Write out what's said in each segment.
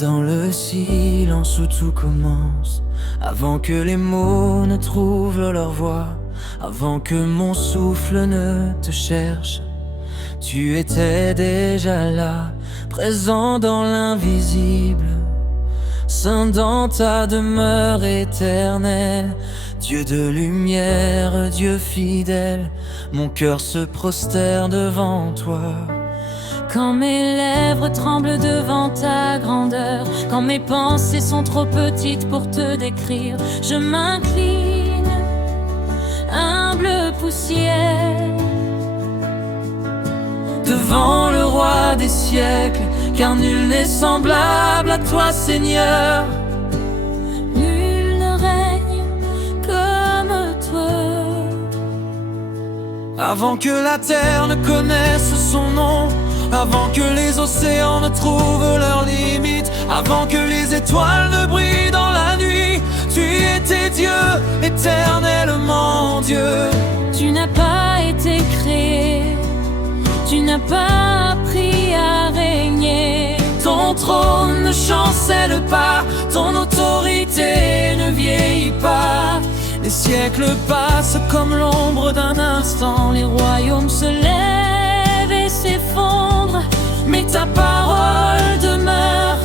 Dans le silence où tout commence, avant que les mots ne trouvent leur voix, avant que mon souffle ne te cherche, tu étais déjà là, présent dans l'invisible, saint dans ta demeure éternelle. Dieu de lumière, Dieu fidèle, mon cœur se prosterne devant toi. Quand mes lèvres tremblent devant ta grandeur, quand mes pensées sont trop petites pour te décrire, je m'incline, humble poussière, devant le roi des siècles, car nul n'est semblable à toi, Seigneur. Nul ne règne comme toi. Avant que la terre ne connaisse son nom, avant que les océans ne trouvent leurs limites, avant que les étoiles ne brillent dans la nuit, tu étais Dieu, éternellement Dieu. Tu n'as pas été créé, tu n'as pas appris à régner. Ton trône ne chancelle pas, ton autorité ne vieillit pas. Les siècles passent comme l'ombre d'un instant, Les royaumes se lèvent et s'effondrent, mais ta parole demeure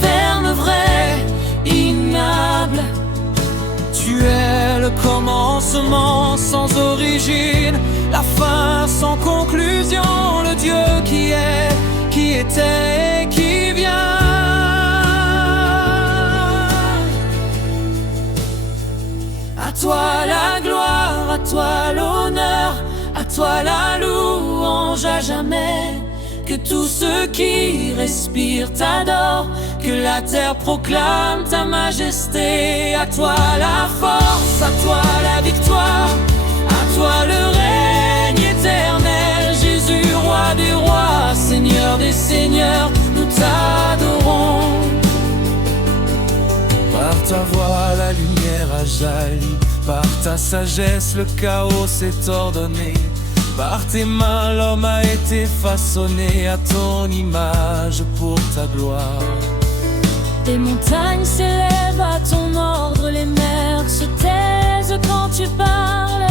ferme, vraie, immuable. Tu es le commencement sans origine, la fin sans conclusion, le Dieu qui est, qui était et qui vient. À toi la gloire, à toi l'honneur, à toi la louange à jamais. Que tous ceux qui respirent t'adorent, que la terre proclame ta majesté. À toi la force, à toi la victoire, à toi le règne éternel. Jésus, roi des rois, Seigneur des seigneurs, nous t'adorons. Par ta voix la lumière a jailli, par ta sagesse le chaos s'est ordonné. Par tes mains l'homme a été façonné à ton image pour ta gloire. Les montagnes s'élèvent à ton ordre, les mers se taisent quand tu parles.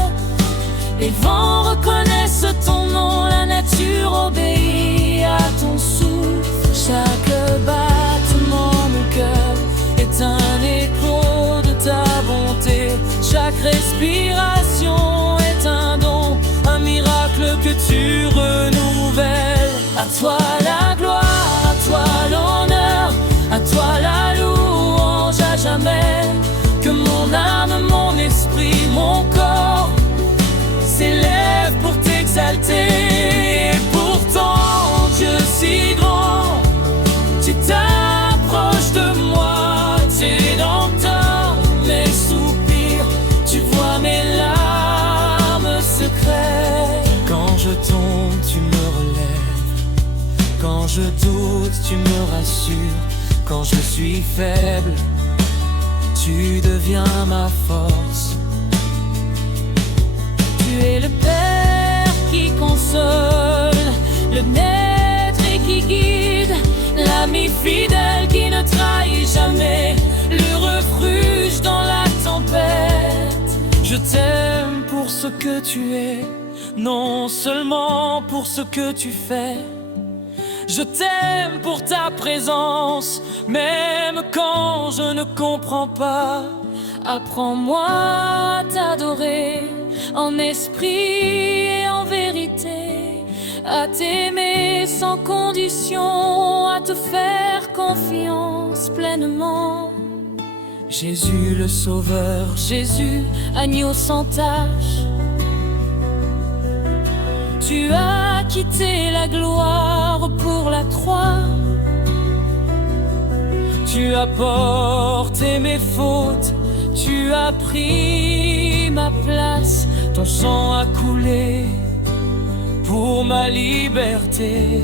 Les vents reconnaissent ton nom, la nature obéit à ton souffle. Chaque battement de mon cœur est un écho de ta bonté. Chaque respiration est un don, un miracle que tu renouvelles. À toi la gloire, à toi l'honneur, à toi la louange à jamais. Que mon âme, mon esprit, mon corps s'élève pour t'exalter. Et pourtant, Dieu si grand, tu t'approches de moi, tu entends mes soupirs, tu vois mes larmes secrètes. Quand je tombe, tu me relèves. Quand je doute, tu me rassures. Quand je suis faible, tu deviens ma force. Tu es le Père qui console, le Maître et qui guide, l'ami fidèle qui ne trahit jamais, le refuge dans la tempête. Je t'aime pour ce que tu es, non seulement pour ce que tu fais. Je t'aime pour ta présence, même quand je ne comprends pas. Apprends-moi à t'adorer en esprit et en vérité, à t'aimer sans condition, à te faire confiance pleinement. Jésus le Sauveur, Jésus, agneau sans tache, tu as quitté la gloire pour la croix. tu as porté mes fautes, tu as pris ma place. Ton sang a coulé pour ma liberté.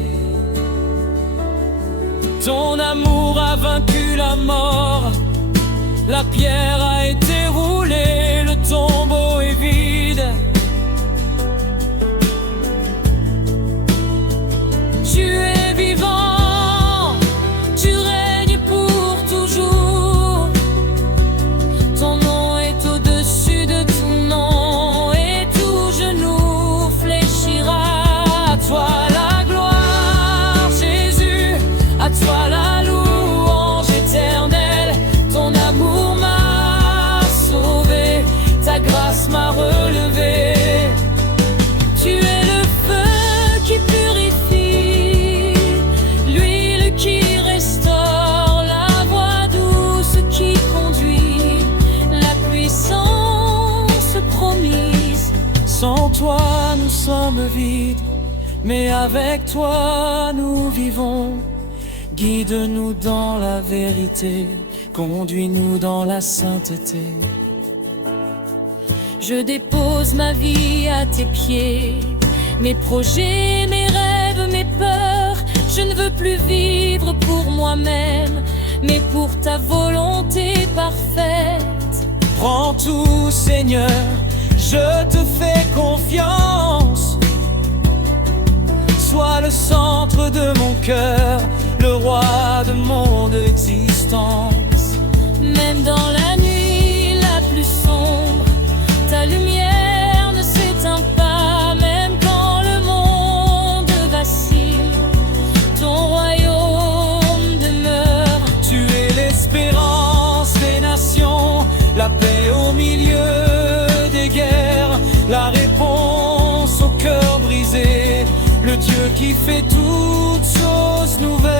Ton amour a vaincu la mort. La pierre a été roulée, le tombeau est vide. Tu es vivant, tu règnes pour toi nous sommes vides, mais avec toi nous vivons. Guide-nous dans la vérité, conduis-nous dans la sainteté. Je dépose ma vie à tes pieds, mes projets, mes rêves, mes peurs. Je ne veux plus vivre pour moi-même, mais pour ta volonté parfaite. Prends tout, Seigneur, je te fais confiance. Sois le centre de mon cœur, le roi de mon existence. Même dans la nuit la plus sombre, ta lumière ne s'éteint pas. Même quand le monde vacille, ton royaume demeure. Tu es l'espérance des nations, la paix au milieu des guerres, la réponse au cœur brisé, le Dieu qui fait toutes choses nouvelles.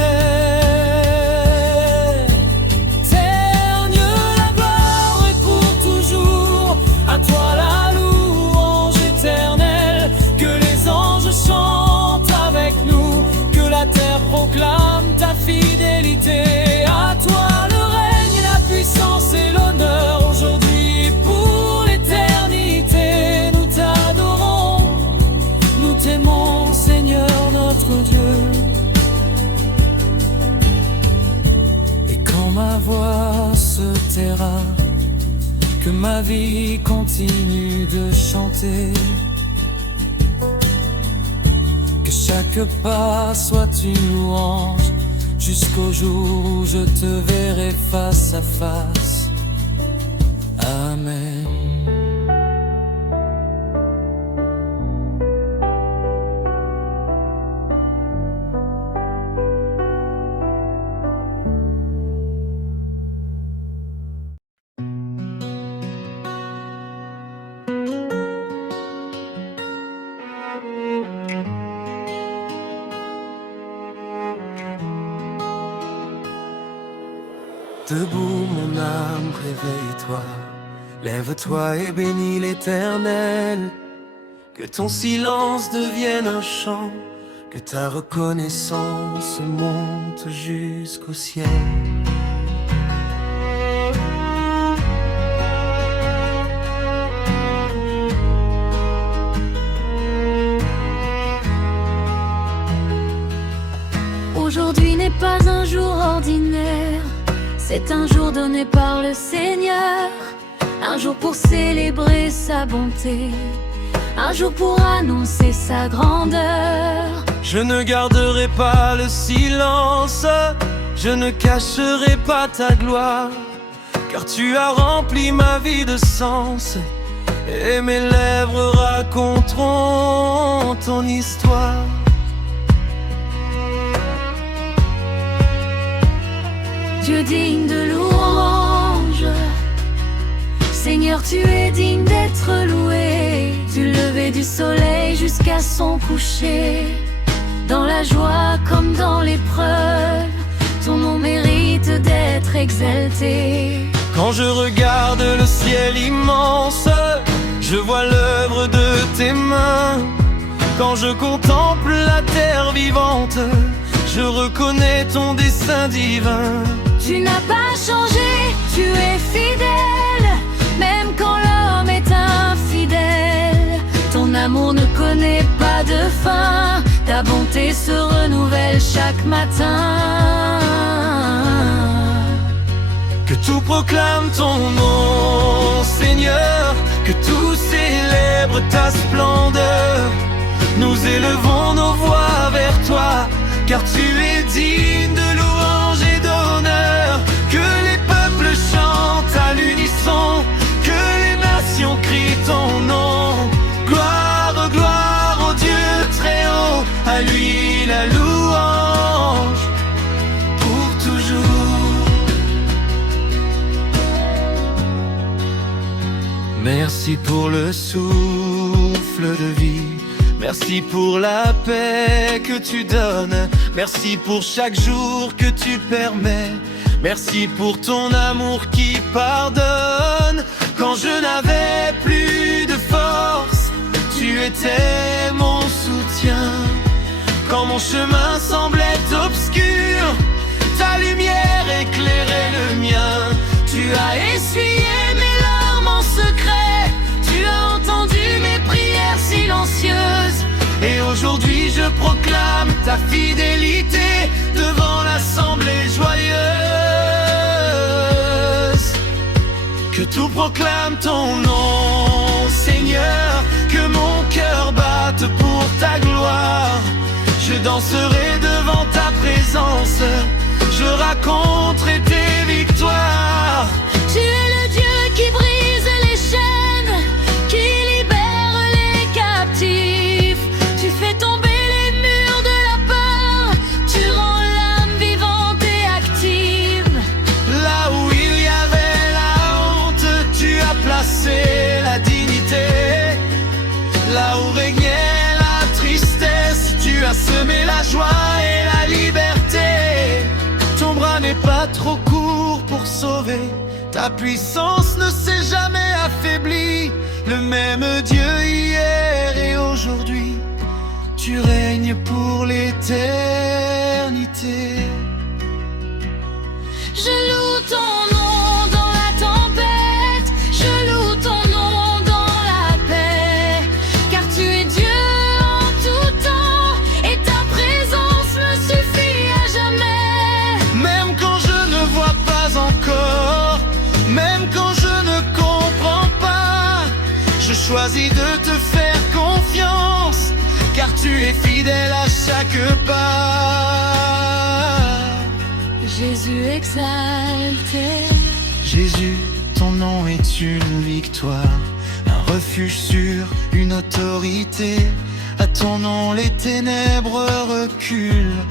T'aigne la gloire et pour toujours, à toi la louange éternelle. Que les anges chantent avec nous, que la terre proclame ta fidélité. À toi le règne, la puissance et l'honneur, aujourd'hui et pour l'éternité. Nous t'adorons, nous t'aimons, Seigneur notre Dieu. Et quand ma voix se taira, que ma vie continue de chanter, que chaque pas soit une louange, jusqu'au jour où je te verrai face à face. Amen. Debout mon âme, réveille-toi, lève-toi et bénis l'Éternel. Que ton silence devienne un chant, que ta reconnaissance monte jusqu'au ciel. Aujourd'hui n'est pas un jour ordinaire, c'est un jour donné par le Seigneur. Un jour pour célébrer sa bonté, un jour pour annoncer sa grandeur. Je ne garderai pas le silence, je ne cacherai pas ta gloire, car tu as rempli ma vie de sens, et mes lèvres raconteront ton histoire. Dieu digne de louange, Seigneur, tu es digne d'être loué. Du lever du soleil jusqu'à son coucher, dans la joie comme dans l'épreuve, ton nom mérite d'être exalté. Quand je regarde le ciel immense, je vois l'œuvre de tes mains. Quand je contemple la terre vivante, je reconnais ton dessein divin. Tu n'as pas changé, tu es fidèle, même quand l'homme est infidèle. Ton amour ne connaît pas de fin, ta bonté se renouvelle chaque matin. Que tout proclame ton nom, Seigneur, que tout célèbre ta splendeur. Nous élevons nos voix vers toi, car tu es digne de louange et d'honneur. Que les peuples chantent à l'unisson, que les nations crient ton nom. Gloire, gloire au Dieu très haut, à lui la louange pour toujours. Merci pour le souffle de vie, merci pour la paix que tu donnes, merci pour chaque jour que tu permets, merci pour ton amour qui pardonne. Quand je n'avais plus de force, tu étais as essuyé mes larmes en secret, tu as entendu mes prières silencieuses. Et aujourd'hui je proclame ta fidélité devant l'assemblée joyeuse. Que tout proclame ton nom, Seigneur, que mon cœur batte pour ta gloire. Je danserai devant ta présence, je raconterai tes victoires. Tu es le Dieu qui brise les chaînes, qui libère les captifs. Tu fais tomber les murs de la peur, tu rends l'âme vivante et active. Là où il y avait la honte, tu as placé la dignité. Là où régnait la tristesse, tu as semé la joie et la liberté. Ton bras n'est pas trop court pour sauver, ta puissance ne s'est jamais affaiblie. Le même Dieu hier et aujourd'hui, tu règnes pour l'éternité. Je loue ton nom dans la tempête, je loue ton nom dans la paix, car tu es Dieu en tout temps, et ta présence me suffit à jamais. Même quand je ne vois pas encore, même quand je ne comprends pas, je choisis de te faire confiance, car tu es fidèle à chaque pas. Jésus exalté, Jésus, ton nom est une victoire, un refuge sûr, une autorité. À ton nom les ténèbres reculent,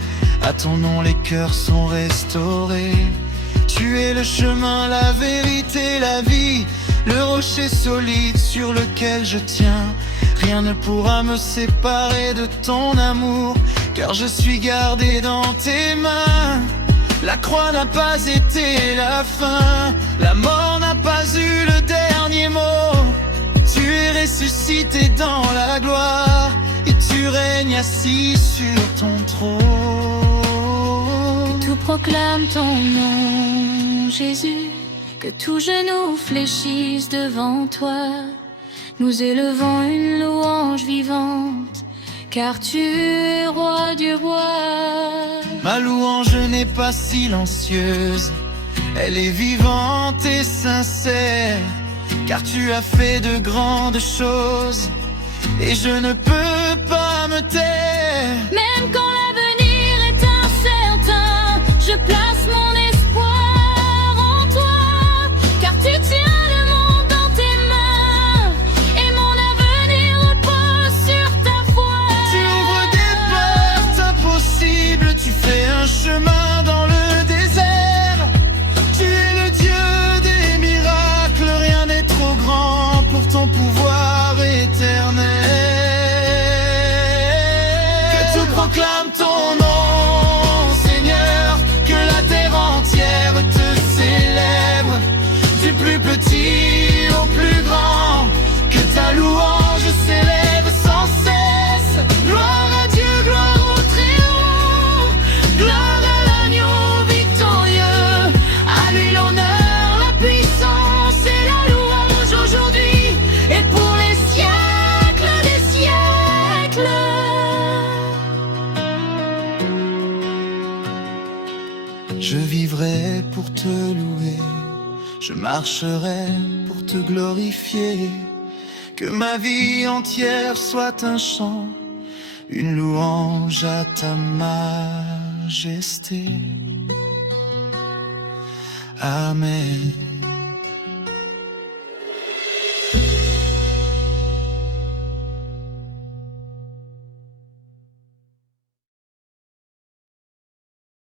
à ton nom les cœurs sont restaurés. Tu es le chemin, la vérité, la vie, le rocher solide sur lequel je tiens. Rien ne pourra me séparer de ton amour, car je suis gardé dans tes mains. La croix n'a pas été la fin, la mort n'a pas eu le dernier mot. Tu es ressuscité dans la gloire, et tu règnes assis sur ton trône. tout proclame ton nom, Jésus, que tout genou fléchisse devant toi. Nous élevons une louange vivante, car tu es roi du roi. Ma louange n'est pas silencieuse, elle est vivante et sincère, car tu as fait de grandes choses, et je ne peux pas me taire. Même quand l'avenir est incertain, je place mon espoir en toi, car tu tiens le monde dans tes mains, et mon avenir repose sur ta foi. Tu ouvres des portes impossibles, tu fais un chemin dans le désert. Tu es le Dieu des miracles, rien n'est trop grand pour ton pouvoir éternel. Que tout proclame ton nom, Seigneur, que la terre entière te célèbre. Du plus petit au plus grand, que ta louange s'élève sans cesse. Gloire à Dieu, gloire au Très-Haut, gloire à l'agneau victorieux. À lui l'honneur, la puissance et la louange aujourd'hui et pour les siècles des siècles. Je vivrai pour te louer, je marcherai pour te glorifier. Que ma vie entière soit un chant, une louange à ta majesté. Amen.